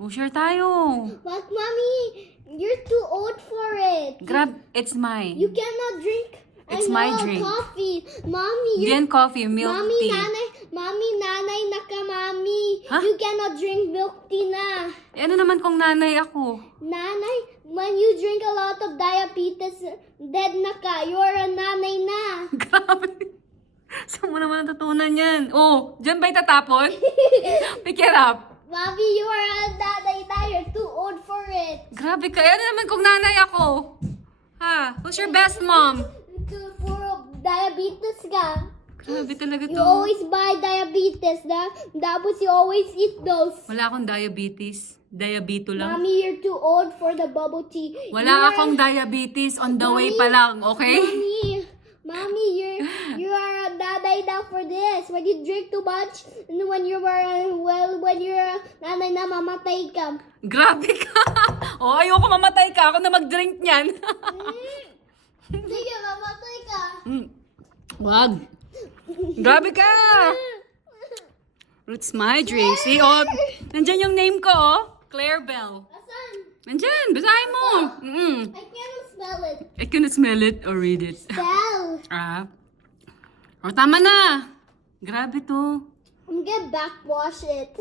Oh, share tayo. But mommy, you're too old for it. Grab, it's my. You cannot drink. It's my drink. Coffee. Mommy, Then coffee, milk mommy, tea. nanay naka, mommy. Huh? You cannot drink milk tea na. Eh, ano naman kung nanay ako? Nanay, when you drink a lot of diabetes, dead na ka. You're a nanay na. Grabe. Saan mo naman natutunan yan? Oh, dyan ba itatapon? Pick it up. Mommy, you are a nanay na. You're too old for it. Grabe ka. Eh, ano naman kung nanay ako? Ha? Who's your best mom? Puro diabetes ka. Grabe talaga You to. always buy diabetes, tapos you always eat those. Wala akong diabetes. Diabeto lang. Mommy, you're too old for the bubble tea. Wala akong diabetes. On the way pa lang, okay? Mommy, you are a daday now for this. When you drink too much, and when you're nanay na, mamatay ka. Grabe ka. Oh, ayoko mamatay ka. Ako na mag-drink niyan. Sige, mamatay ka. Wag. Grabe ka. It's my drink. See, oh, nandyan yung name ko, oh. Claire Bell. Asan? Nandyan, basahin mo. I can't smell it. I can smell it or read it. Smell. Ah. Oh, tama na. Grabe to. I'm gonna backwash it.